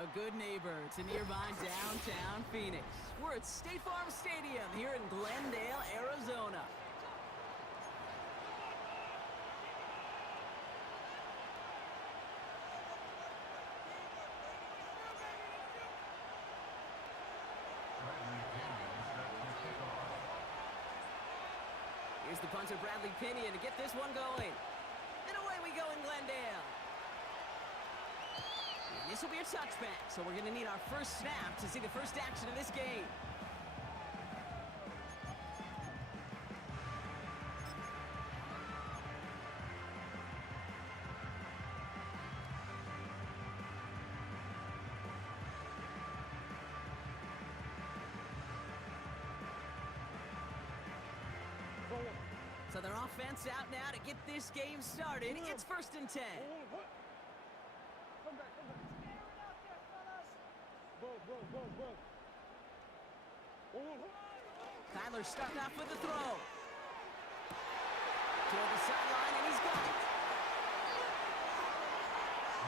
A good neighbor to nearby downtown Phoenix. We're at State Farm Stadium here in Glendale, Arizona. Here's the punter, Bradley Pinion, to get this one going. And away we go in Glendale. And this will be a touchback, so we're going to need our first snap to see the first action of this game. So their offense out now to get this game started. It's 1st and 10. Come back. Air it out there, fellas. Go. Kyler stuck off with the throw. Toward the sideline, and he's got it.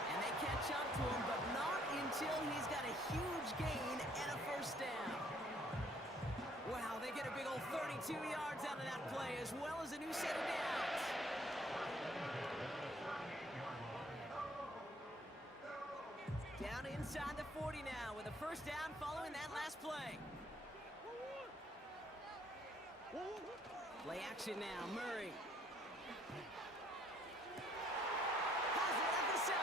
And they catch up to him, but not until he's got a huge gain and a first down. Wow, they get a big old 32 yards out of that play, as well as a new set of downs. Down inside the 40 now, with a first down following that last play. Play action now, Murray. Has it at the 7.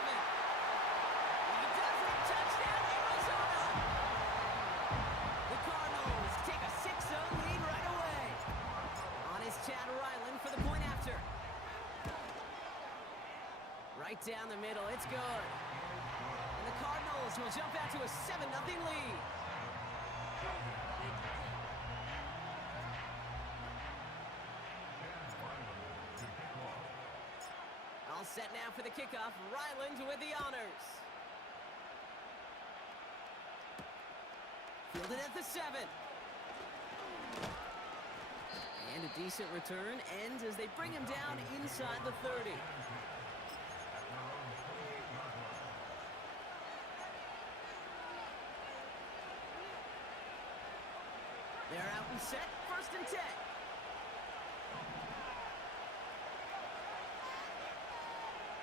He does it, touchdown, Arizona! The Cardinals take a 6-0 lead right away. On is Chad Ryland for the point after. Right down the middle, it's good. And the Cardinals will jump out to a 7-0 lead. All set now for the kickoff. Ryland with the honors. Fielded at the 7. And a decent return ends as they bring him down inside the 30. They're out and set. 1st and 10.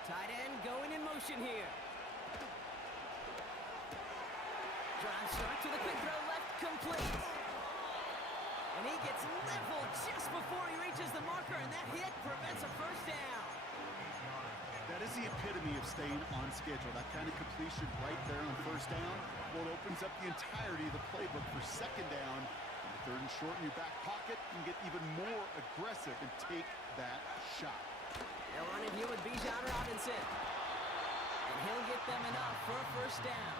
Tight end going in motion here. Drive short to the quick throw left, complete. And he gets leveled just before he reaches the marker, and that hit prevents a first down. That is the epitome of staying on schedule. That kind of completion right there on first down. Well, it opens up the entirety of the playbook for second down. And 3rd and short in your back pocket, you can get even more aggressive and take that shot. They'll run it here with Bijan Robinson. And he'll get them enough for a first down.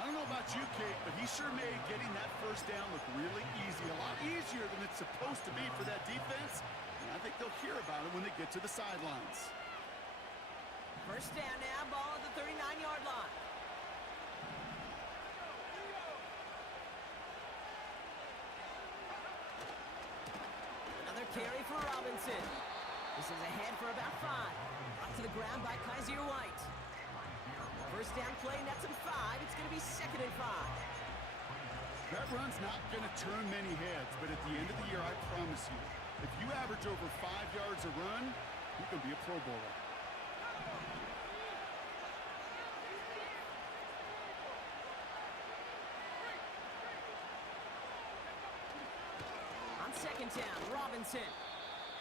I don't know about you, Kate, but he sure made getting that first down look really easy. A lot easier than it's supposed to be for that defense. And I think they'll hear about it when they get to the sidelines. First down now, ball at the 39-yard line. Another carry for Robinson. This is ahead for about 5. Up to the ground by Kaiser White. First down play, nets him 5. It's going to be 2nd and 5. That run's not going to turn many heads, but at the end of the year, I promise you, if you average over 5 yards a run, you can be a Pro Bowler. On 2nd down, Robinson.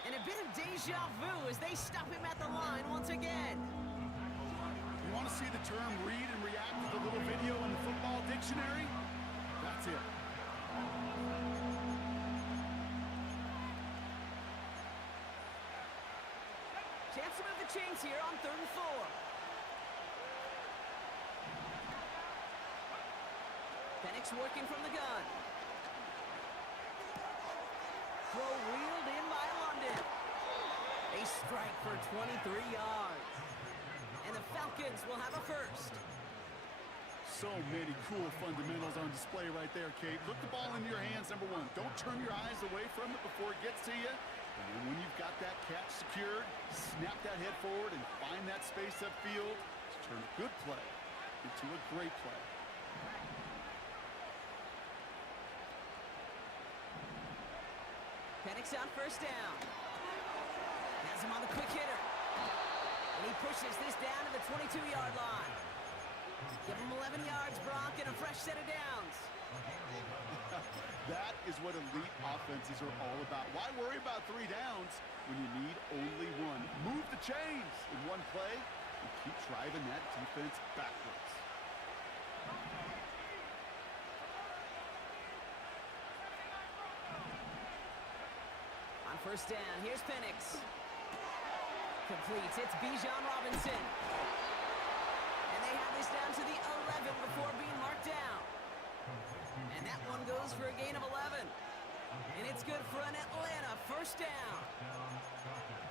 And a bit of deja vu as they stop him at the line once again. You want to see the term read and react to the little video in the football dictionary? That's it. Chance to move the chains here on 3rd and 4. Penix working from the gun. Throw reeled in by London. They strike for 23 yards. And the Falcons will have a first. So many cool fundamentals on display right there, Kate. Look the ball into your hands, number 1. Don't turn your eyes away from it before it gets to you. And then when you've got that catch secured, snap that head forward and find that space upfield to turn a good play into to a great play. Penix on first down. Has him on the quick hitter. And he pushes this down to the 22-yard line. Give him 11 yards, Brock, and a fresh set of downs. That is what elite offenses are all about. Why worry about 3 downs when you need only 1? Move the chains in one play and keep driving that defense backwards. On first down, here's Penix. Completes, it's Bijan Robinson. And they have this down to the 11 before being marked down. And that one goes for a gain of 11. And it's good for an Atlanta first down.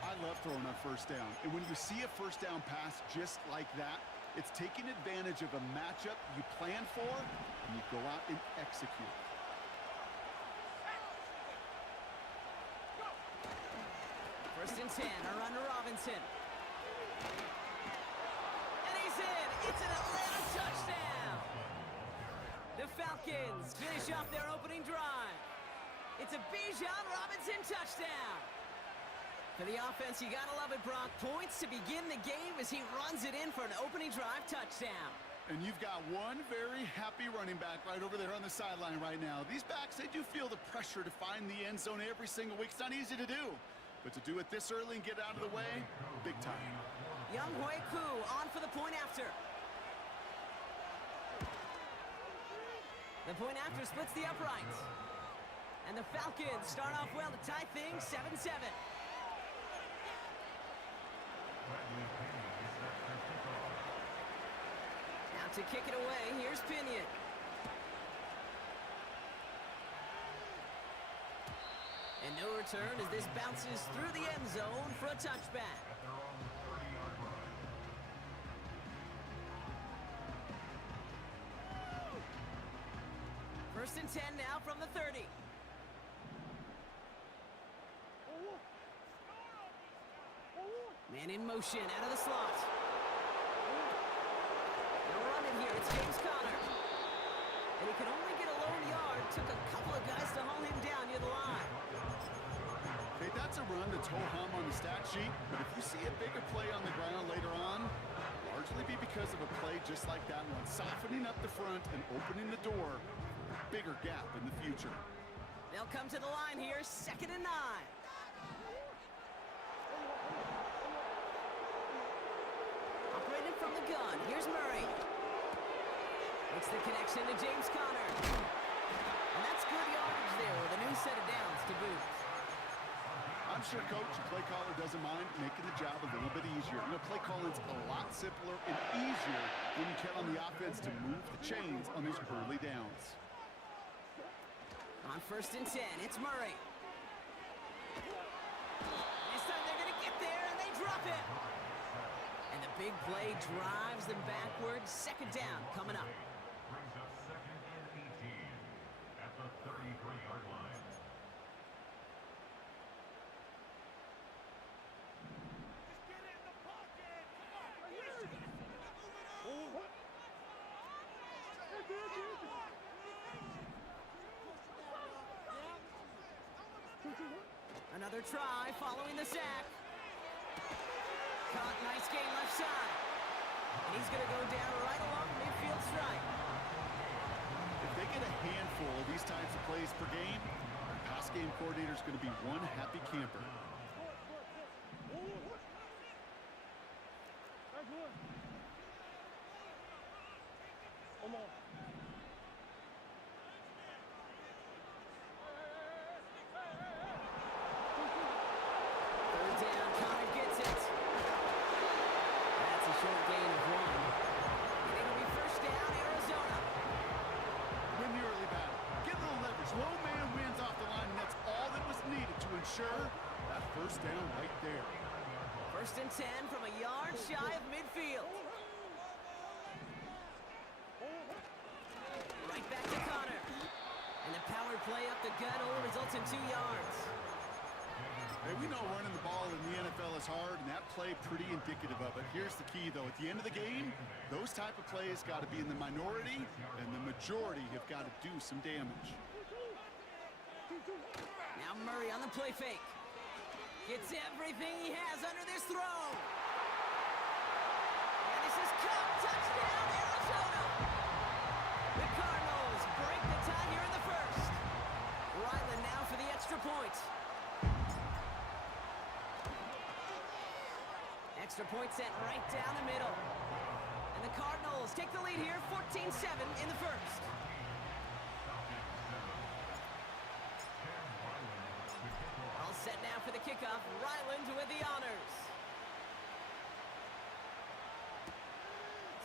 I love throwing on first down. And when you see a first down pass just like that, it's taking advantage of a matchup you plan for, and you go out and execute. First and 10, a run to Robinson. And he's in. It's an Atlanta touchdown. The Falcons finish off their opening drive. It's a Bijan Robinson touchdown. For the offense, you gotta love it, Brock. Points to begin the game as he runs it in for an opening drive touchdown. And you've got one very happy running back right over there on the sideline right now. These backs, they do feel the pressure to find the end zone every single week. It's not easy to do. But to do it this early and get out of the way, big time. Young Hui Koo on for the point after. The point after splits the uprights. And the Falcons start off well to tie things 7-7. Now to kick it away, here's Pinion. And no return as this bounces through the end zone for a touchback. First and 10 now from the 30. Man in motion out of the slot. They'll run in here. It's James Conner. And he can only get a lone yard. Took a couple of guys to haul him down near the line. Okay, that's a run that's ho-hum on the stat sheet. But if you see a bigger play on the ground later on, largely be because of a play just like that one. Softening up the front and opening the door. Bigger gap in the future. They'll come to the line here. 2nd and 9. Operated from the gun. Here's Murray. Makes the connection to James Conner. And that's good yardage there with a new set of downs to boot. I'm sure coach and play caller doesn't mind making the job a little bit easier. You know, play calling's a lot simpler and easier when you count on the offense to move the chains on these early downs. On first and 10, it's Murray. This time they're going to get there, and they drop it. And the big play drives them backwards. 2nd down coming up. Brings up 2nd and 18 at the 33-yard line. Just get it in the pocket. Another try following the sack. Caught, nice game left side. And he's going to go down right along the midfield stripe. If they get a handful of these types of plays per game, the pass game coordinator is going to be one happy camper. Come on. Third down, Conner gets it. That's a short gain of 1. And it'll be first down, Arizona. Win the early battle. Get a little leverage. Low man wins off the line, and that's all that was needed to ensure that first down right there. First and 10 from a yard shy of midfield. Right back to Conner. And the power play up the gut only results in 2 yards. Hey, we know running the ball in the NFL is hard, and that play pretty indicative of it. Here's the key, though. At the end of the game, those Those type of plays got to be in the minority, and the majority have got to do some damage. Now Murray on the play fake. Gets everything he has under this throw. And this is caught. Touchdown, Arizona. The Cardinals break the tie here in the first. Ryland now for the extra point. Extra point sent right down the middle. And the Cardinals take the lead here, 14-7 in the first. All set now for the kickoff. Ryland with the honors.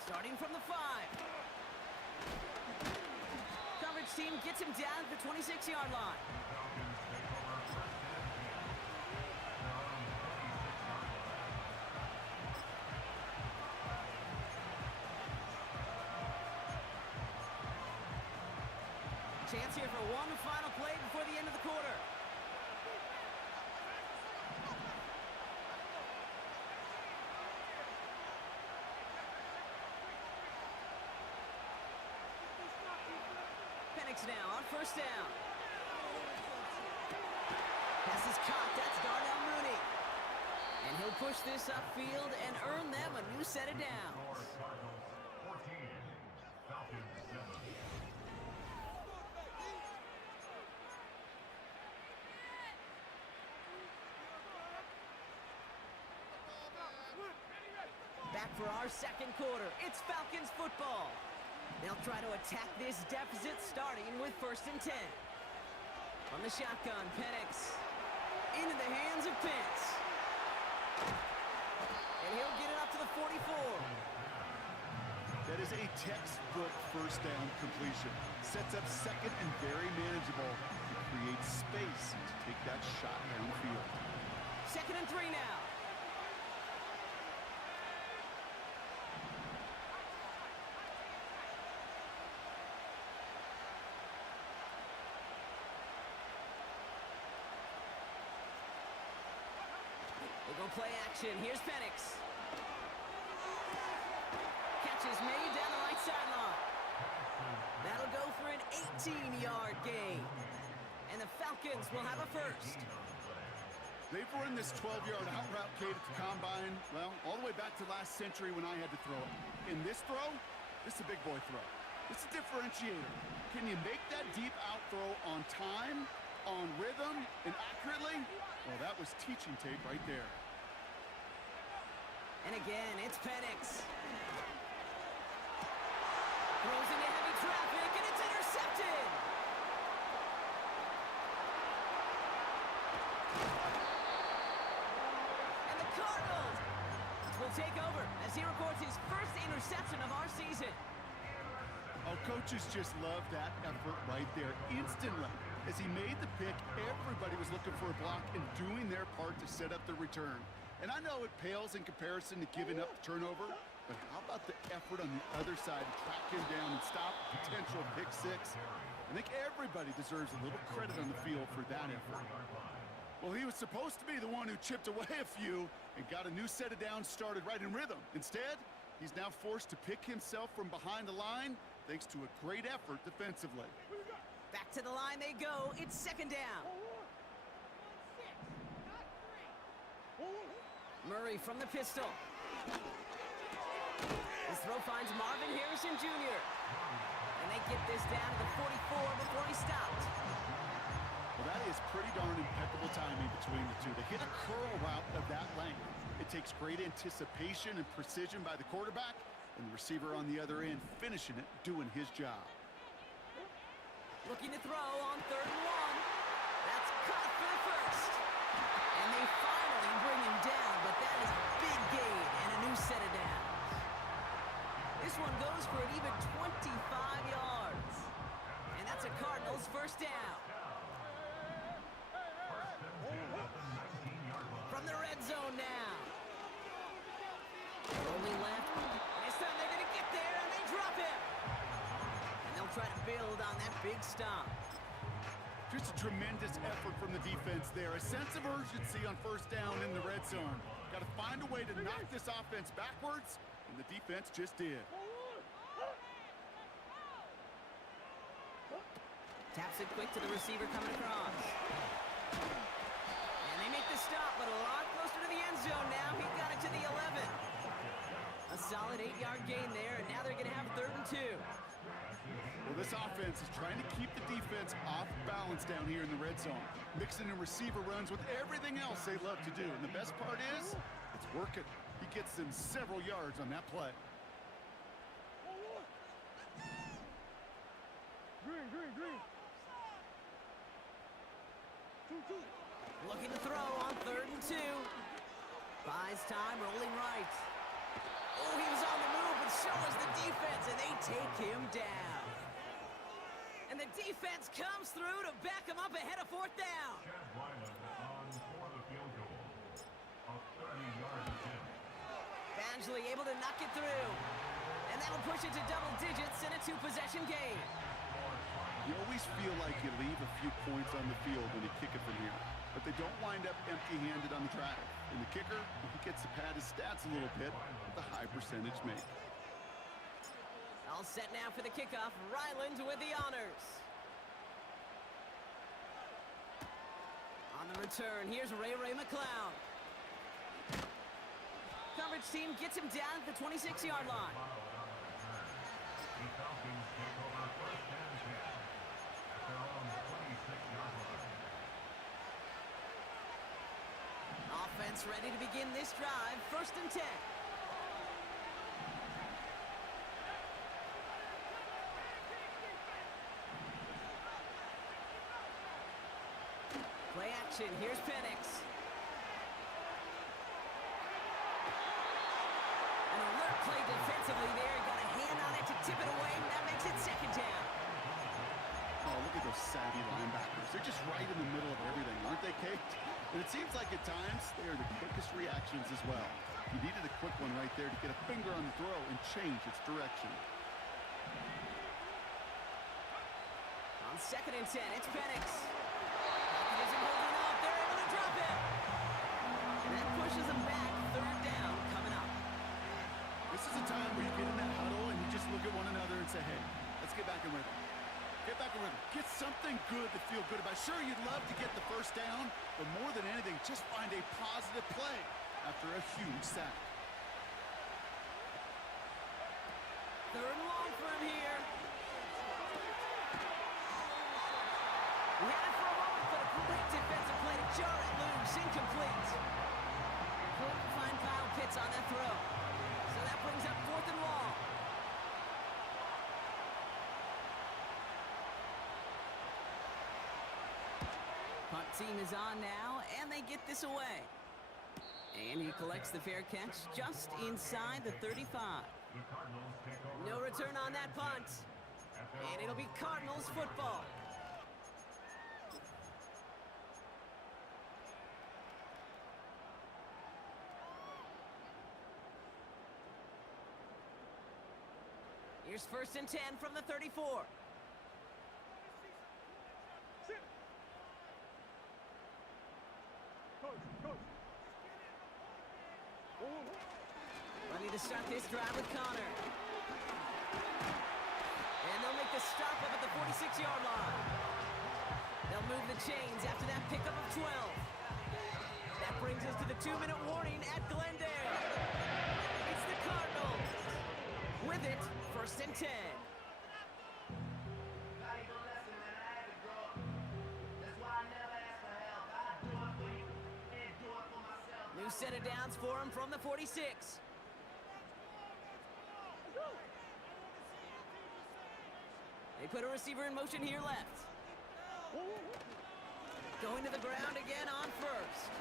Starting from the 5. Coverage team gets him down at the 26-yard line. Chance here for one final play before the end of the quarter. Penix now on first down. Pass is caught. That's Darnell Mooney. And he'll push this upfield and earn them a new set of downs. Cardinals 14, Falcons 7. Back for our second quarter. It's Falcons football. They'll try to attack this deficit starting with 1st and 10. From the shotgun, Penix into the hands of Pitts. And he'll get it up to the 44. That is a textbook first down completion. Sets up second and very manageable. It creates space to take that shot downfield. 2nd and 3 now. We'll go play action. Here's Penix. Catch is made down the right sideline. That'll go for an 18-yard gain. And the Falcons will have a first. They've run this 12-yard out route, Kate, at the combine, well, all the way back to last century when I had to throw it. In this throw, this is a big boy throw. It's a differentiator. Can you make that deep out throw on time, on rhythm, and accurately? Well, that was teaching tape right there. And again, it's Penix. Throws into heavy traffic, and it's intercepted. And the Cardinals will take over as he records his first interception of our season. Oh, coaches just love that effort right there. Instantly, as he made the pick, everybody was looking for a block and doing their part to set up the return. And I know it pales in comparison to giving up the turnover, but how about the effort on the other side to track him down and stop a potential pick six? I think everybody deserves a little credit on the field for that effort. Well, he was supposed to be the one who chipped away a few and got a new set of downs started right in rhythm. Instead, he's now forced to pick himself from behind the line thanks to a great effort defensively. Back to the line they go. It's 2nd down. Murray from the pistol. His throw finds Marvin Harrison Jr. And they get this down to the 44 before he stopped. Well, that is pretty darn impeccable timing between the two. To hit a curl route of that length, it takes great anticipation and precision by the quarterback, and the receiver on the other end finishing it, doing his job. Looking to throw on 3rd and 1. That's caught for the first. And they finally bring him down, but that is a big gain and a new set of downs. This one goes for an even 25 yards. And that's a Cardinals first down. From the red zone now. Rolling left. And this time they're going to get there, and they drop him. And they'll try to build on that big stop. Just a tremendous effort from the defense there. A sense of urgency on first down in the red zone. Got to find a way to knock this offense backwards, and the defense just did. Taps it quick to the receiver coming across. And they make the stop, but a lot closer to the end zone now. He got it to the 11. A solid 8-yard gain there, and now they're going to have 3rd and 2. Well, this offense is trying to keep the defense off balance down here in the red zone, mixing in receiver runs with everything else they love to do. And the best part is, it's working. He gets them several yards on that play. Green. 2-2. Looking to throw on 3rd and 2. Buys time, rolling right. Oh, he was on the move, but so was the defense, and they take him down. And the defense comes through to back him up ahead of 4th down. Chad Ryland on for the field goal. A 30-yard attempt. Badgley able to knock it through. And that'll push it to double digits in a 2-possession game. You always feel like you leave a few points on the field when you kick it from here, but they don't wind up empty-handed on the drive. And the kicker, he gets to pad his stats a little bit with a high percentage make. All set now for the kickoff. Ryland with the honors. On the return, here's Ray McLeod. Coverage team gets him down at the 26-yard line. The Falcons take over 1st and 10 at their own 26-yard line. Offense ready to begin this drive. 1st and 10. Play action. Here's Penix. An alert play defensively there. Got a hand on it to tip it away. That makes it 2nd down. Oh, look at those savvy linebackers. They're just right in the middle of everything, aren't they, Kate? And it seems like at times they are the quickest reactions as well. You needed a quick one right there to get a finger on the throw and change its direction. On 2nd and 10, it's Penix. Pocket isn't holding up. They're able to drop it. And that pushes them back. 3rd down coming up. This is a time where you get in that huddle and you just look at one another and say, hey, let's get back in rhythm. Get back in rhythm. Get something good to feel good about. Sure, you'd love to get the 1st down, but more than anything, just find a positive play after a huge sack. 3rd and long for him here. We had it for a moment, but a great defensive play to jar it loose. Incomplete. Couldn't find Kyle Pitts on that throw. So that brings up 4th and long. Punt team is on now, and they get this away. And he collects the fair catch just inside the 35. The Cardinals take over. No return on that punt. And it'll be Cardinals football. Here's 1st and 10 from the 34. Sit. Coach. Ready to start this drive with Connor. And they'll make the stop up at the 46-yard line. They'll move the chains after that pickup of 12. That brings us to the 2-minute warning at Glendale. It's the Cardinals. With it, 1st and 10. New set of downs for him from the 46. They put a receiver in motion here left. Going to the ground again on 1st.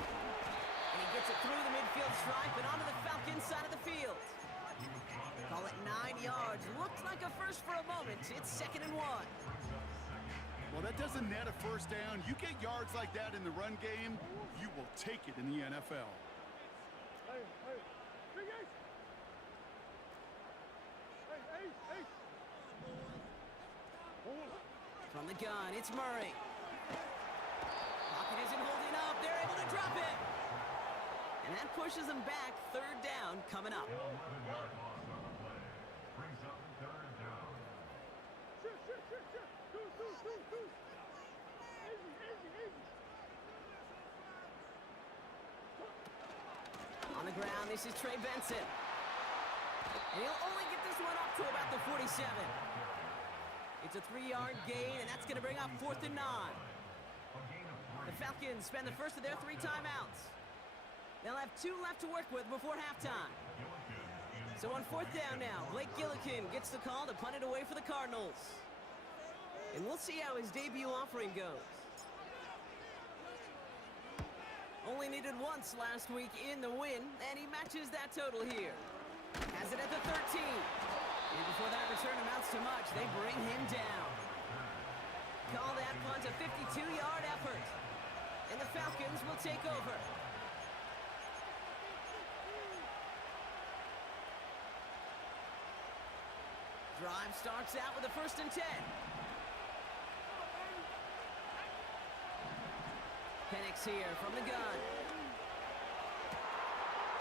And he gets it through the midfield stripe and onto the Falcons side of the field. Call it 9 yards. Looked like a first for a moment. It's 2nd and 1. Well, that doesn't net a 1st down. You get yards like that in the run game, you will take it in the NFL. Hey. Big Ace. Hey. From the gun, it's Murray. Pocket isn't holding up. They're able to drop it. And that pushes them back. 3rd down coming up. 11-yard loss on the play. Brings up 3rd down. Sit. 2. on. This is Trey Benson. And he'll only get this one up to about the 47. It's a 3-yard gain, and that's going to bring up 4th and 9. The Falcons spend the first of their 3 timeouts. They'll have 2 left to work with before halftime. So on 4th down now, Blake Gillikin gets the call to punt it away for the Cardinals. And we'll see how his debut offering goes. Only needed once last week in the win, and he matches that total here. Has it at the 13. And before that return amounts to much, they bring him down. Call that punt a 52-yard effort. And the Falcons will take over. Drive starts out with a 1st and 10. Penix here from the gun.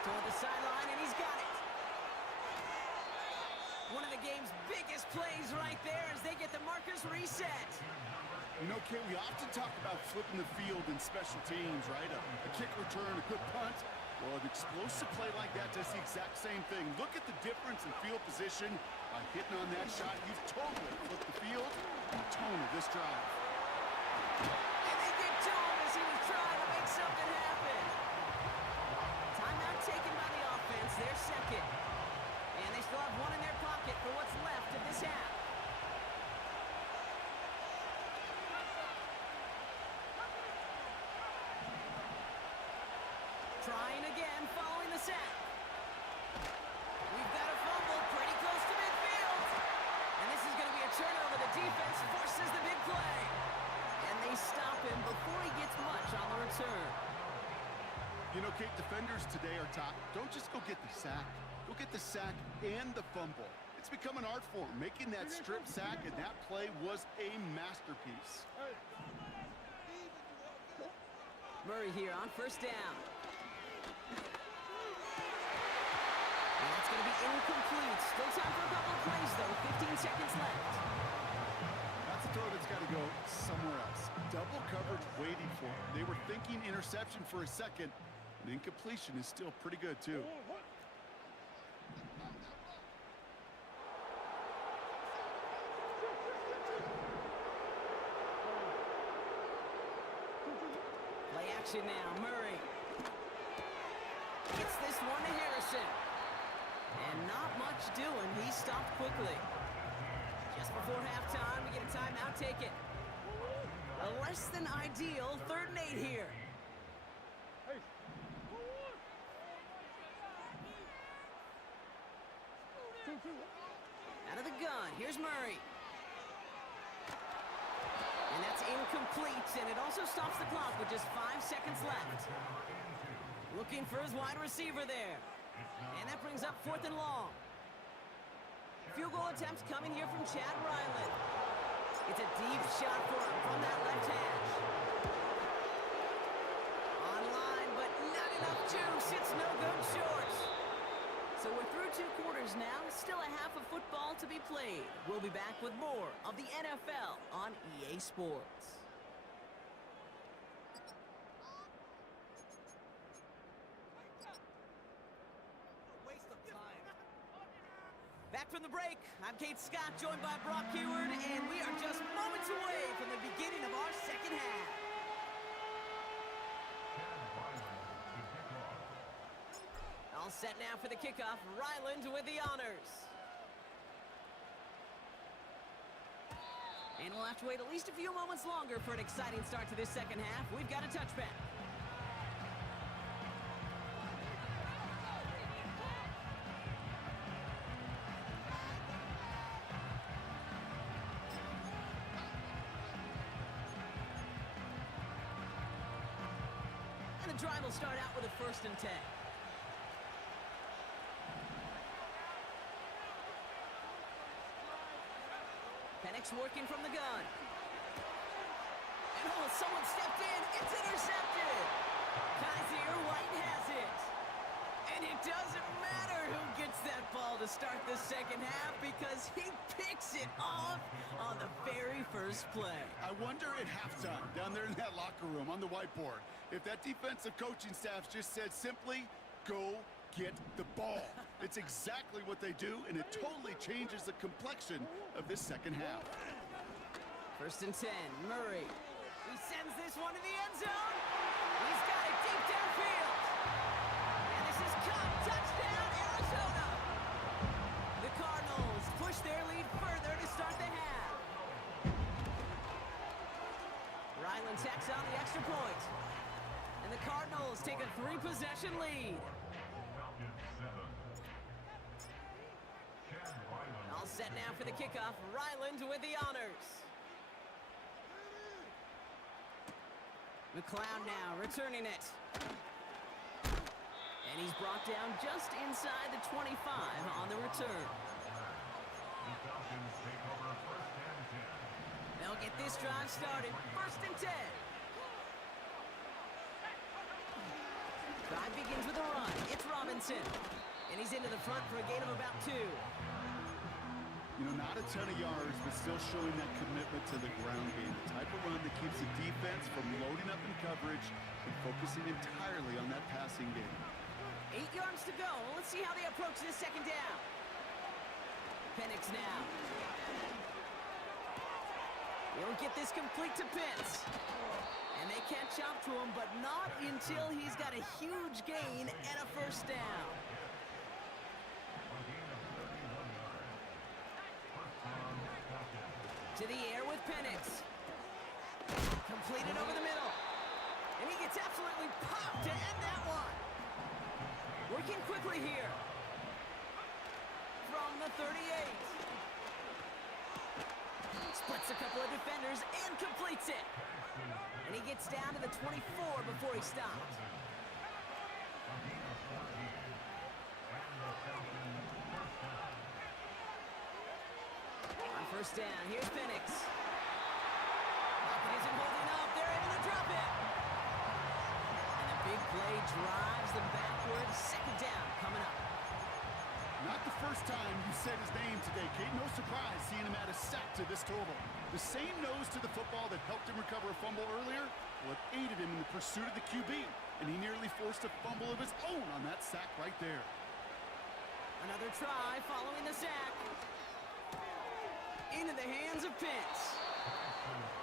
Toward the sideline, and he's got it. One of the game's biggest plays right there as they get the markers reset. You know, Kate, we often talk about flipping the field in special teams, right? A kick return, a good punt. Well, an explosive play like that does the exact same thing. Look at the difference in field position by hitting on that shot. You've totally flipped the field and the tone of this drive. And they get to him as he was trying to make something happen. Timeout taken by the offense, their second. And they still have 1 in their pocket for what's left of this half. Trying again, following the sack. We've got a fumble pretty close to midfield. And this is going to be a turnover. The defense forces the big play. And they stop him before he gets much on the return. You know, Kate, defenders today are taught, don't just go get the sack. Go get the sack and the fumble. It's become an art form. Making that strip sack, and that play was a masterpiece. Murray here on 1st down. And that's going to be incomplete. Still time for a couple of plays, though. 15 seconds left. That's a throw that's got to go somewhere else. Double coverage waiting for him. They were thinking interception for a second. And incompletion is still pretty good, too. Play action now. Murray gets this one to Harrison. And not much doing. He stopped quickly. Just before halftime, we get a timeout taken. A less than ideal 3rd and 8 here. Out of the gun, here's Murray. And that's incomplete, and it also stops the clock with just 5 seconds left. Looking for his wide receiver there. And that brings up 4th and long. Field goal attempts coming here from Chad Ryland. It's a deep shot for him from that left hash. Online, but not enough juice. It's no good short. So we're through 2 quarters now. Still a half of football to be played. We'll be back with more of the NFL on EA Sports. Back from the break, I'm Kate Scott, joined by Brock Heward, and we are just moments away from the beginning of our second half. All set now for the kickoff. Ryland with the honors. And we'll have to wait at least a few moments longer for an exciting start to this second half. We've got a touchback. And the drive will start out with a 1st and 10. Penix working from the gun. And oh, someone stepped in. It's intercepted. Kaiser White has it. And it doesn't matter who gets that ball to start the second half because he picks it off on the very first play. I wonder at halftime, down there in that locker room on the whiteboard, if that defensive coaching staff just said simply, go get the ball. It's exactly what they do, and it totally changes the complexion of this second half. 1st and 10, Murray. He sends this one to the end zone. He's got it deep downfield. And this is caught. Touchdown, Arizona. The Cardinals push their lead further to start the half. Ryland tacks on the extra point. And the Cardinals take a 3-possession lead. All set now for the kickoff. Ryland with the honors. McLeod now returning it. And he's brought down just inside the 25 on the return. They'll get this drive started. 1st and 10. Drive begins with a run. It's Robinson. And he's into the front for a gain of about 2. You know, not a ton of yards, but still showing that commitment to the ground game. The type of run that keeps the defense from loading up in coverage and focusing entirely on that passing game. 8 yards to go. Let's see how they approach this second down. Penix now. He'll get this complete to Pitts. And they catch up to him, but not until he's got a huge gain and a 1st down. To the air with Penix. Completed over the middle. And he gets absolutely popped to end that one. Working quickly here. From the 38. Splits a couple of defenders and completes it. And he gets down to the 24 before he stops. On 1st down, here's Penix. Pocket isn't holding up. They're able to drop it. And the big play drives them backwards. 2nd down coming up. Not the first time you said his name today, Kate. No surprise seeing him add a sack to this total. The same nose to the football that helped him recover a fumble earlier, well, it aided him in the pursuit of the QB, and he nearly forced a fumble of his own on that sack right there. Another try following the sack. Into the hands of Pitts.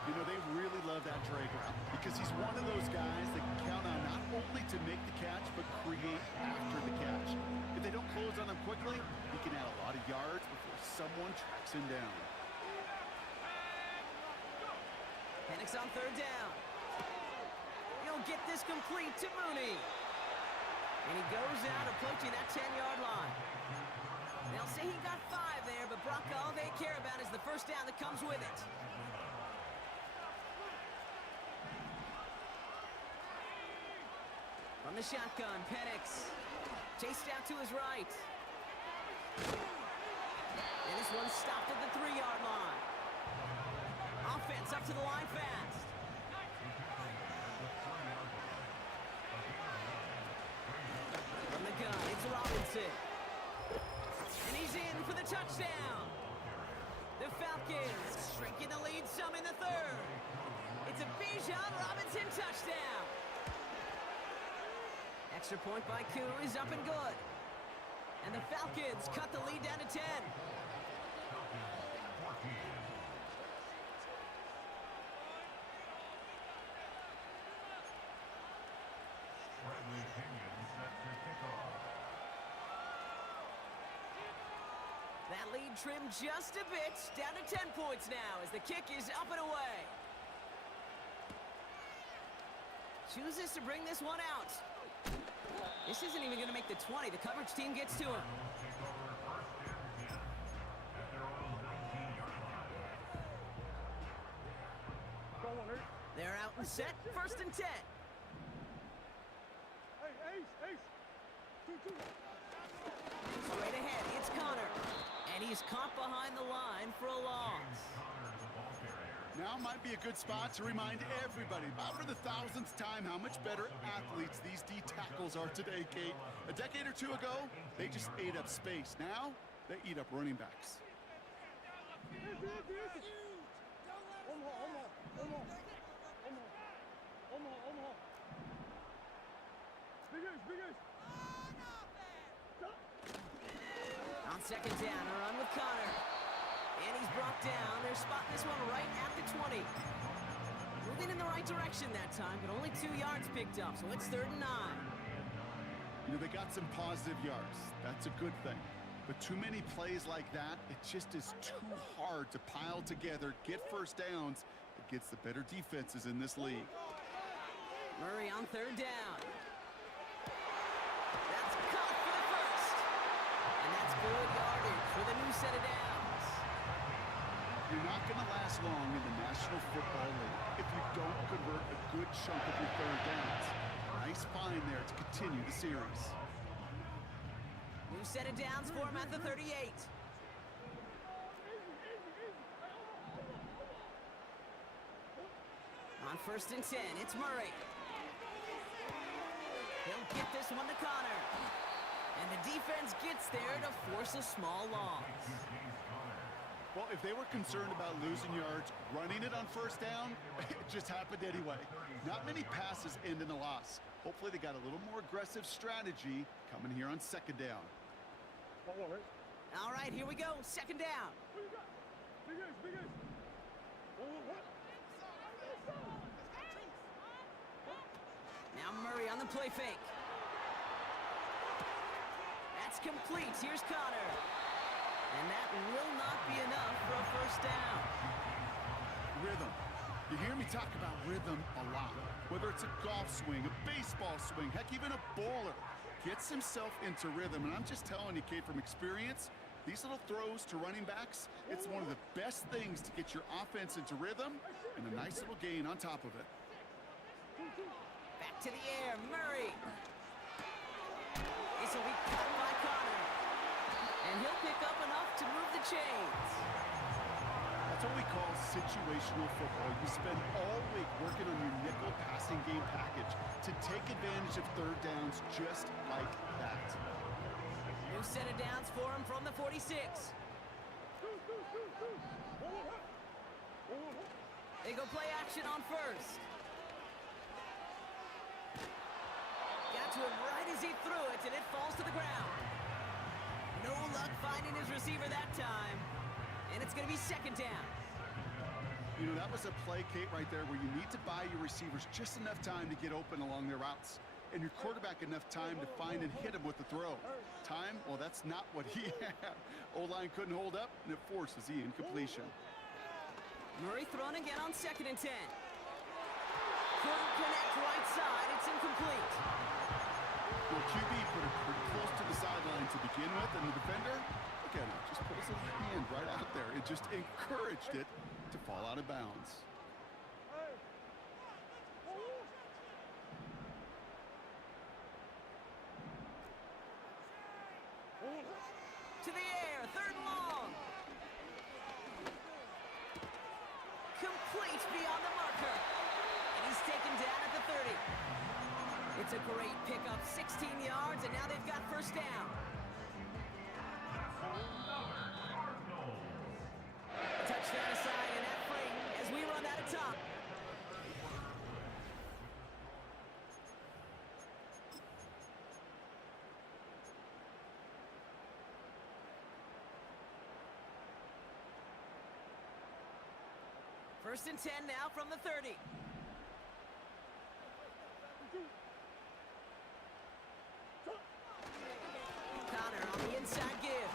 You know, they really love that drag route because he's one of those guys that can count on not only to make the catch, but create after the catch. If they don't close on him quickly, he can add a lot of yards before someone tracks him down. Penix on 3rd down. He'll get this complete to Mooney. And he goes out approaching that 10-yard line. They'll say he got 5 there, but Brock, all they care about is the 1st down that comes with it. From the shotgun, Penix. Chased out to his right. And this one's stopped at the 3-yard line. Offense up to the line fast. From the gun, it's Robinson. And he's in for the touchdown. The Falcons shrinking the lead some in the 3rd. It's a Bijan Robinson touchdown. Extra point by Koo is up and good. And the Falcons cut the lead down to 10. That lead trimmed just a bit, down to 10 points now as the kick is up and away. Chooses to bring this one out. This isn't even going to make the 20. The coverage team gets to him. They're out and set. 1st and 10. Hey, Ace! 2-2. Straight ahead, it's Connor. And he's caught behind the line for a loss. Now might be a good spot to remind everybody, about for the 1000th time, how much better athletes these D tackles are today, Kate. A decade or 2 ago, they just ate up space. Now, they eat up running backs. Big Ace! second down, a run with Connor. And he's brought down. They're spotting this one right at the 20. Moving in the right direction that time, but only 2 yards picked up, so it's 3rd and 9. You know, they got some positive yards. That's a good thing. But too many plays like that, it just is too hard to pile together, get first downs against the better defenses in this league. Murray on 3rd down. That's caught for the first. And that's good yardage with a new set of downs. You're not going to last long in the National Football League if you don't convert a good chunk of your 3rd downs. Nice find there to continue the series. New set of downs for him at the 38. On 1st and 10, it's Murray. He'll get this one to Connor. And the defense gets there to force a small loss. Well, if they were concerned about losing yards, running it on 1st down, it just happened anyway. Not many passes end in a loss. Hopefully they got a little more aggressive strategy coming here on 2nd down. All right, here we go. 2nd down. Big ace. Now Murray on the play fake. That's complete. Here's Connor. And that will not be enough for a 1st down. Rhythm. You hear me talk about rhythm a lot. Whether it's a golf swing, a baseball swing, heck, even a bowler gets himself into rhythm. And I'm just telling you, Kate, from experience, these little throws to running backs, it's one of the best things to get your offense into rhythm and a nice little gain on top of it. Back to the air, Murray. This will be cut by Connor. And he'll pick up enough to move the chains. That's what we call situational football. You spend all week working on your nickel passing game package to take advantage of 3rd downs just like that. New set of downs for him from the 46. They go play action on 1st. Got to him right as he threw it, and it falls to the ground. No luck finding his receiver that time. And it's going to be 2nd down. You know, that was a play, Kate, right there where you need to buy your receivers just enough time to get open along their routes. And your quarterback enough time to find and hit him with the throw. Time, well, that's not what he had. O-line couldn't hold up, and it forces the incompletion. Murray thrown again on 2nd and 10. Couldn't connect right side. It's incomplete. Well, QB put it pretty close to the sideline to begin with, and the defender, look at him, just put his little hand right out there. It just encouraged it to fall out of bounds. To the air, 3rd and long. Complete beyond the marker. And he's taken down at the 30. It's a great pickup, 16 yards, and now they've got 1st down. Touchdown aside, and that free as we run out of top. First and 10 now from the 30. Connor on the inside give.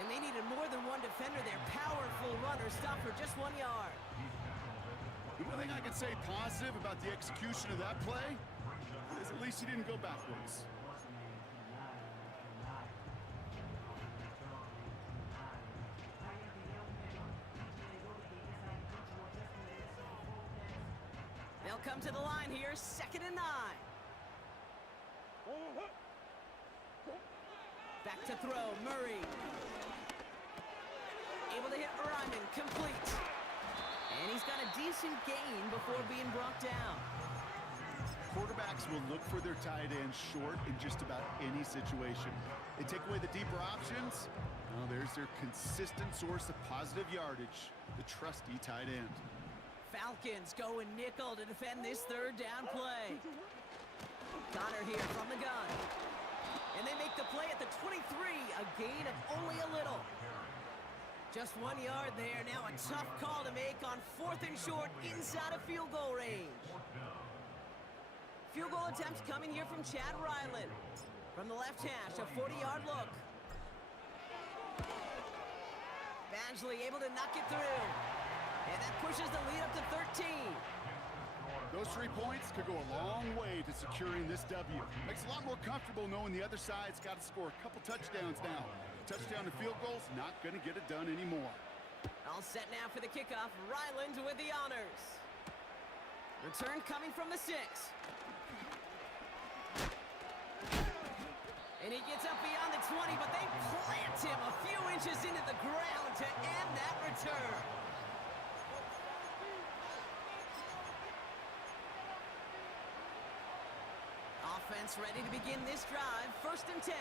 And they needed more than one defender there. Powerful runner, stopped for just 1 yard. The one thing I can say positive about the execution of that play is at least he didn't go backwards. They'll come to the line here, 2nd and 9. Back to throw, Murray. Able to hit Ryman, complete. And he's got a decent gain before being brought down. Quarterbacks will look for their tight end short in just about any situation. They take away the deeper options. Well, there's their consistent source of positive yardage, the trusty tight end. Falcons going nickel to defend this 3rd down play. Connor here from the gun. And they make the play at the 23, a gain of only a little. Just 1 yard there. Now a tough call to make on 4th and short inside of field goal range. Field goal attempts coming here from Chad Ryland. From the left hash, a 40-yard look. Badgley able to knock it through. And that pushes the lead up to 13. Those 3 points could go a long way to securing this W. Makes it a lot more comfortable knowing the other side's got to score a couple touchdowns now. Touchdown and field goals, not going to get it done anymore. All set now for the kickoff. Ryland with the honors. Return coming from the 6. And he gets up beyond the 20, but they plant him a few inches into the ground to end that return. Offense ready to begin this drive. 1st and 10.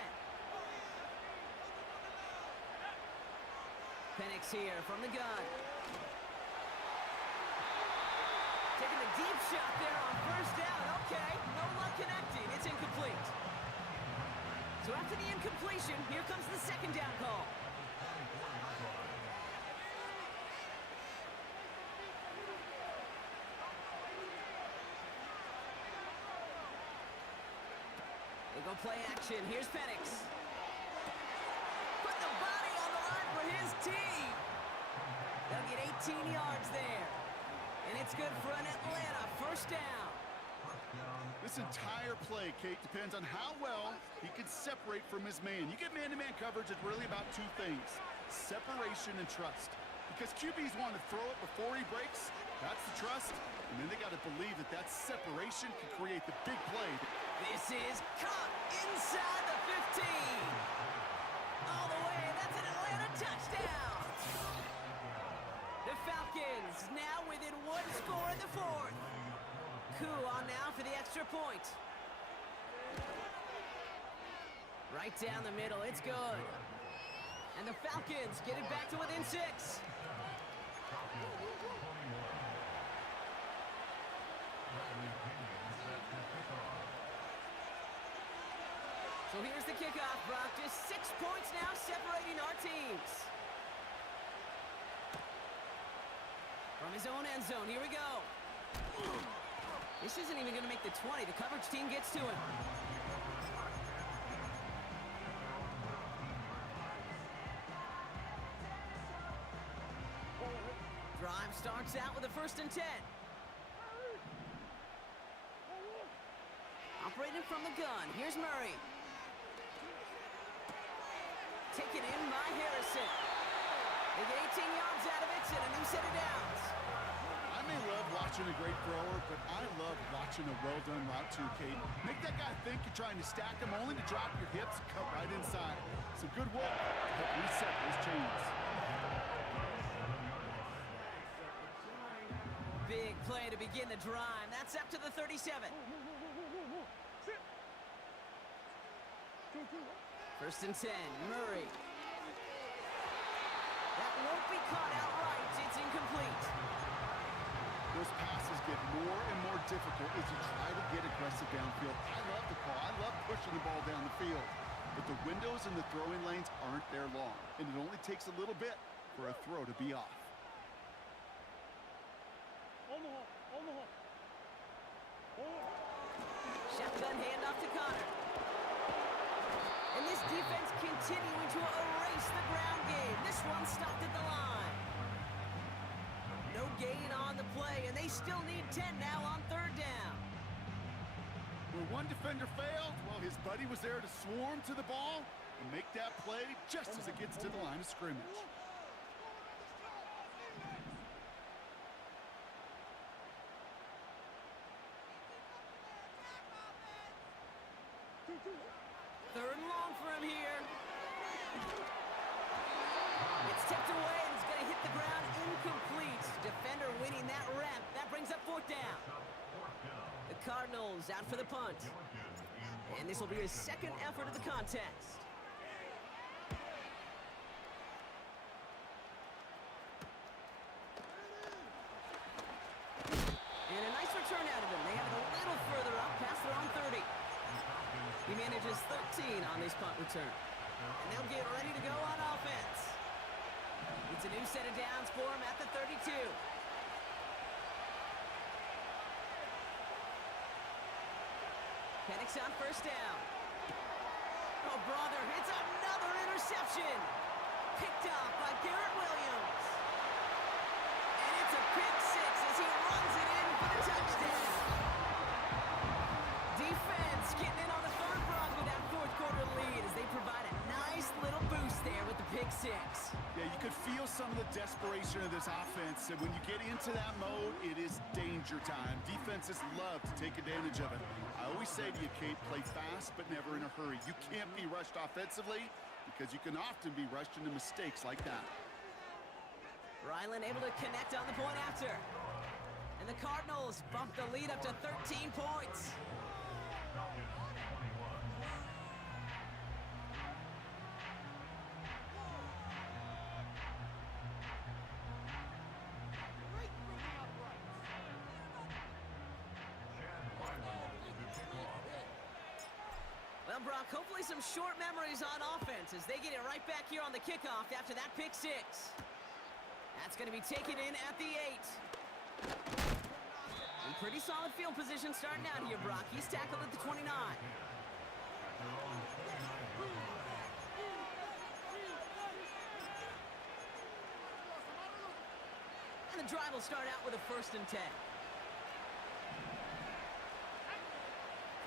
Penix here from the gun. Taking a deep shot there on 1st down. Okay, no luck connecting. It's incomplete. So after the incompletion, here comes the 2nd down call. They go play action. Here's Penix. Put the body on the line for his team. They'll get 18 yards there. And it's good for an Atlanta 1st down. This entire play, Kate, depends on how well he can separate from his man. You get man-to-man coverage, it's really about 2 things: separation and trust. Because QBs want to throw it before he breaks, that's the trust. And then they got to believe that that separation can create the big play. This is caught inside the 15. All the way, that's an Atlanta touchdown. The Falcons now within 1 score in the 4th. Coup on now for the extra point. Right down the middle, it's good. And the Falcons get it back to within 6. So here's the kickoff, Brock. Just 6 points now separating our teams. From his own end zone, here we go. This isn't even going to make the 20. The coverage team gets to him. Drive starts out with a 1st and 10. Operating from the gun. Here's Murray. Taken in by Harrison. They get 18 yards out of it and a new set of downs. I may love watching a great thrower, but I love watching a well-done route too, Kate. Make that guy think you're trying to stack him, only to drop your hips and cut right inside. Some good work to help reset those chains. Big play to begin the drive. That's up to the 37. 1st and 10, Murray. That won't be caught outright. It's incomplete. Those passes get more and more difficult as you try to get aggressive downfield. I love the call. I love pushing the ball down the field. But the windows in the throwing lanes aren't there long, and it only takes a little bit for a throw to be off. Shotgun handoff to Connor. And this defense continuing to erase the ground game. This one stopped at the line. No gain on the play, and they still need 10 now on 3rd down. Where one defender failed, well, his buddy was there to swarm to the ball and make that play just as it gets to the line of scrimmage. Third and long for him here. It's tipped away, and it's going to hit the ground incomplete. Defender winning that rep. That brings up 4th down. The Cardinals out for the punt. And this will be his 2nd effort of the contest. And a nice return out of him. They have it a little further up past their own 30. He manages 13 on this punt return. And they'll get ready to go on offense. It's a new set of downs for him at the 32. Penix on first down. Oh, brother, it's another interception. Picked off by Garrett Williams. And it's a pick six as he runs it in for the touchdown. Defense getting in on the third Bronc with that fourth quarter lead as they provide a nice little boost there with the pick six. Yeah, you could feel some of the desperation of this offense, and when you get into that mode, it is danger time. Defenses love to take advantage of it. I always say to you, Kate, play fast but never in a hurry. You can't be rushed offensively because you can often be rushed into mistakes like that. Ryland able to connect on the point after. And the Cardinals bump the lead up to 13 points. Well, Brock, hopefully some short memories on offense as they get it right back here on the kickoff after that pick six. That's going to be taken in at the 8. And pretty solid field position starting out here, Brock. He's tackled at the 29. And the drive will start out with a 1st and 10.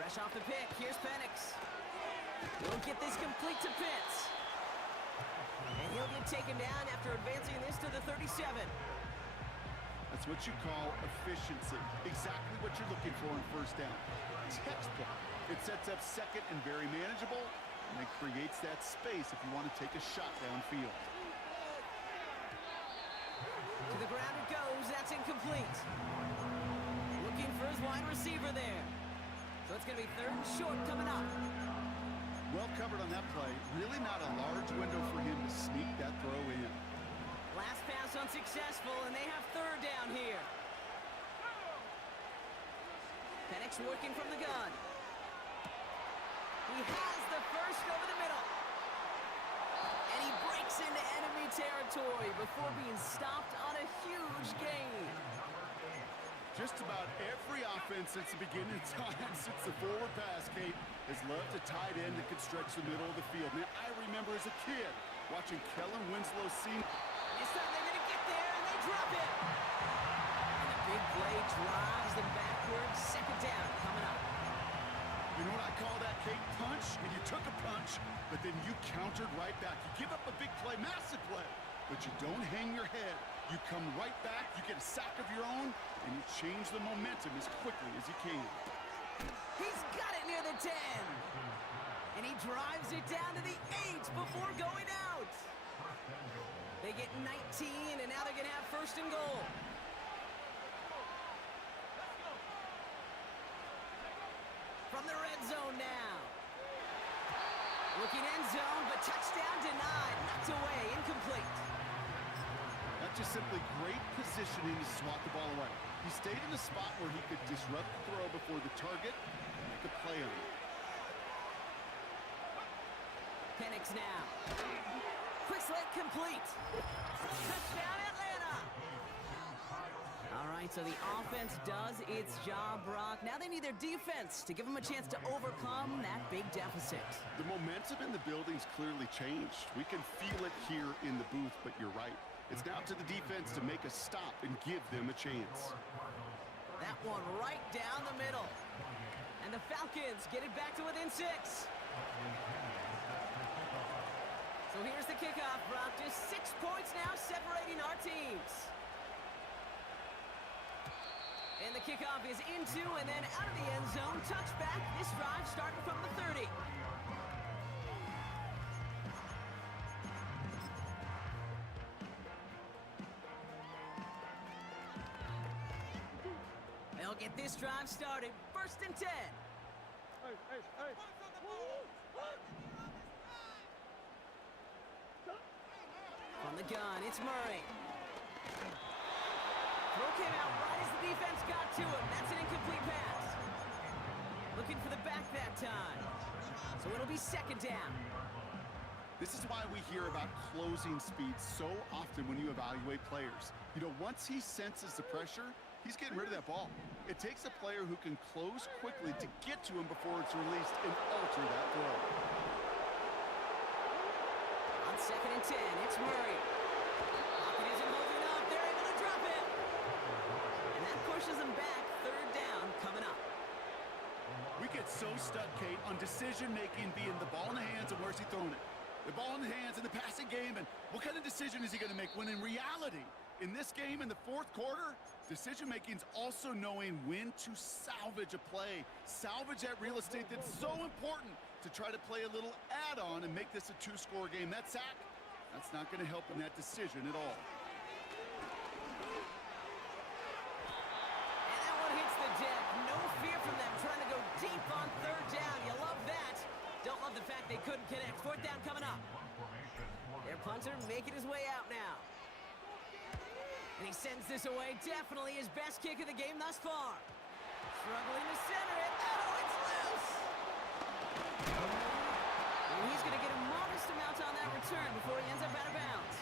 Fresh off the pick, here's Penix. He'll get this complete to Pitts. And he'll get taken down after advancing this to the 37. That's what you call efficiency. Exactly what you're looking for in first down. Textbook. It sets up second and very manageable, and it creates that space if you want to take a shot downfield. To the ground it goes, that's incomplete. Looking for his wide receiver there. So it's going to be 3rd and short coming up. Well covered on that play. Really not a large window for him to sneak that throw in. Last pass unsuccessful, and they have 3rd down here. Penix working from the gun. He has the first over the middle. And he breaks into enemy territory before being stopped on a huge gain. Just about every offense since the beginning of time, since the forward pass, Kate, has loved a tight end that can stretch the middle of the field. Man, I remember as a kid watching Kellen Winslow senior. This time they're going to get there, and they drop it. And a big play drives them backwards. 2nd down coming up. You know what I call that, Kate? Punch, and you took a punch, but then you countered right back. You give up a big play, massive play, but you don't hang your head. You come right back, you get a sack of your own, and you change the momentum as quickly as you can. He's got it near the 10. And he drives it down to the 8 before going out. They get 19, and now they're going to have 1st and goal. From the red zone now. Looking end zone, but touchdown denied. Knocked away, incomplete. Not just simply great positioning to swat the ball away. He stayed in the spot where he could disrupt the throw before the target and make a play on it. Penix now. Quick slant complete. Touchdown Atlanta. All right, so the offense does its job, Brock. Now they need their defense to give them a chance to overcome that big deficit. The momentum in the building's clearly changed. We can feel it here in the booth, but you're right. It's now to the defense to make a stop and give them a chance. That one right down the middle. And the Falcons get it back to within 6. So here's the kickoff, Brock. Just 6 points now separating our teams. And the kickoff is into and then out of the end zone. Touchback. This drive starting from the 30. They'll get this drive started. 1st and 10. Hey. From the gun, it's Murray. Throw came out right as the defense got to him. That's an incomplete pass. Looking for the back that time. So it'll be second down. This is why we hear about closing speed so often when you evaluate players. You know, once he senses the pressure, he's getting rid of that ball. It takes a player who can close quickly to get to him before it's released and alter that throw. On 2nd and 10, it's Murray. Pocket isn't holding up. They're able to drop it. And that pushes them back. 3rd down coming up. We get so stuck, Kate, on decision-making being the ball in the hands and where's he throwing it. The ball in the hands in the passing game, and what kind of decision is he going to make? When in reality, in this game, in the 4th quarter, decision-making is also knowing when to salvage a play. Salvage that real estate that's so important to try to play a little add-on and make this a 2-score game. That sack, that's not going to help in that decision at all. And that one hits the deck. No fear from them trying to go deep on 3rd down. You love that. Don't love the fact they couldn't connect. 4th down coming up. Their punter making his way out now. And he sends this away. Definitely his best kick of the game thus far. Struggling to center it. Oh, it's loose! And he's going to get a modest amount on that return before he ends up out of bounds.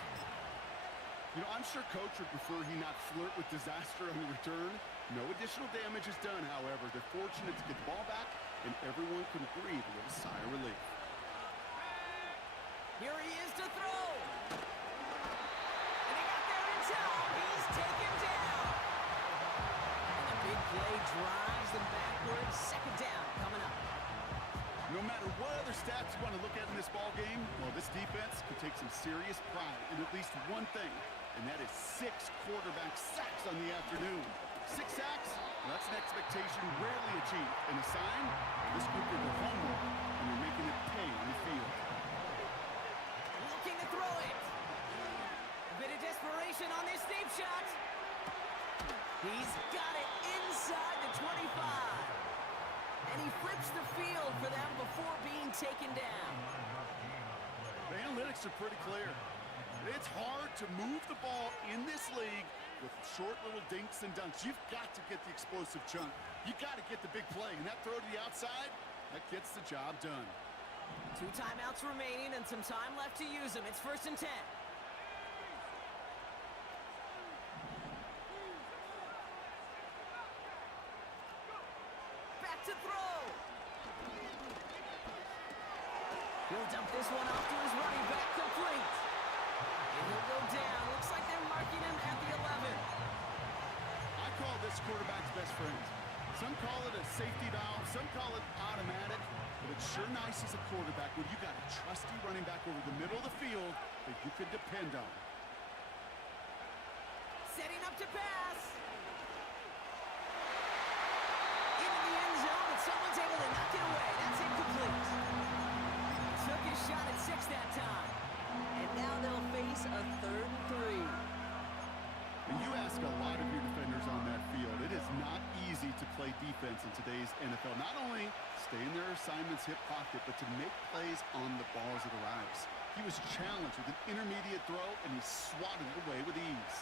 You know, I'm sure Coach would prefer he not flirt with disaster on the return. No additional damage is done, however. They're fortunate to get the ball back, and everyone can breathe a little sigh of relief. Here he is to throw. And he got there in time. He's taken down. And the big play drives them backwards. 2nd down coming up. No matter what other stats you want to look at in this ball game, well, this defense can take some serious pride in at least one thing, and that is 6 quarterback sacks on the afternoon. 6 sacks, well, that's an expectation rarely achieved, and a sign this group did their homework, and they're making it pay on the field. Looking to throw it. A bit of desperation on this deep shot. He's got it inside the 25. And he flips the field for them before being taken down. The analytics are pretty clear. It's hard to move the ball in this league with short little dinks and dunks. You've got to get the explosive chunk. You've got to get the big play. And that throw to the outside, that gets the job done. 2 timeouts remaining and some time left to use them. It's 1st and 10. Back to throw. He'll dump this one off to his running back, complete. And he'll go down. Looks like they're marking him at the 11. I call this quarterback's best friend. Some call it a safety valve, some call it automatic, but it's sure nice as a quarterback when you got a trusty running back over the middle of the field that you could depend on. Setting up to pass. Into the end zone, and someone's able to knock it away. That's incomplete. Took his shot at 6 that time. And now they'll face a 3rd and 3. And you ask a lot of your defenders on that field. It is not easy to play defense in today's NFL. Not only stay in their assignment's hip pocket, but to make plays on the ball as it arrives. He was challenged with an intermediate throw, and he swatted it away with ease.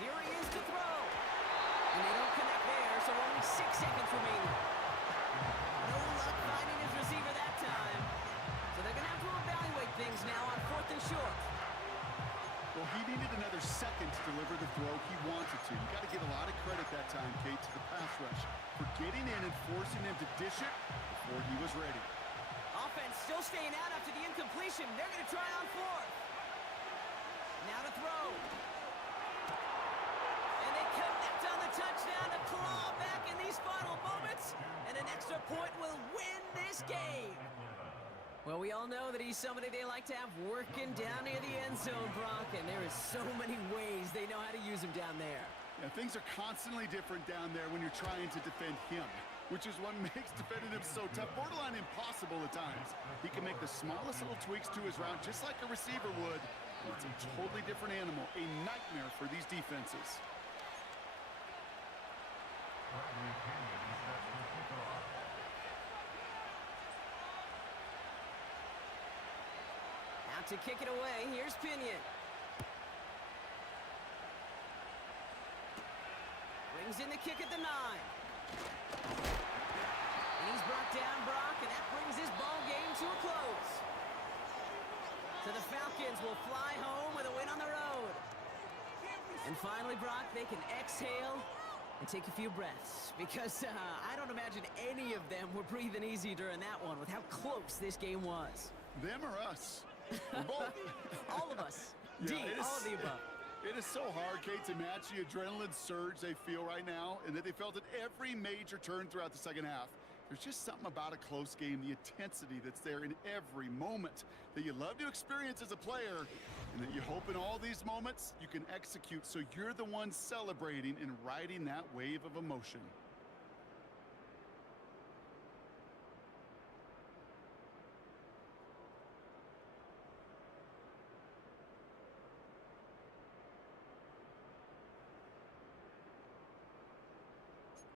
Here he is to throw. And they don't connect there, so only 6 seconds remaining. No luck finding his receiver that time. So they're going to have to evaluate things now on 4th and short. Well, he needed another second to deliver the throw he wanted to. You got to give a lot of credit that time, Kate, to the pass rush for getting in and forcing him to dish it before he was ready. Offense still staying out after the incompletion. They're going to try on 4th. Now to throw. And they connect on the touchdown to claw back in these final moments. And an extra point will win this game. Well, we all know that he's somebody they like to have working down near the end zone, Brock, and there is so many ways they know how to use him down there. Yeah, things are constantly different down there when you're trying to defend him, which is what makes defending him so tough, borderline impossible at times. He can make the smallest little tweaks to his route just like a receiver would. It's a totally different animal, a nightmare for these defenses. Out to kick it away, here's Pinion. Brings in the kick at the 9. down, Brock, and that brings this ball game to a close. So the Falcons will fly home with a win on the road. And finally, Brock, they can exhale and take a few breaths, because I don't imagine any of them were breathing easy during that one with how close this game was. Them or us? We're both. All of us. Yeah, D, all of the above. It is so hard, Kate, to match the adrenaline surge they feel right now, and that they felt at every major turn throughout the second half. There's just something about a close game, the intensity that's there in every moment that you love to experience as a player, and that you hope in all these moments you can execute so you're the one celebrating and riding that wave of emotion.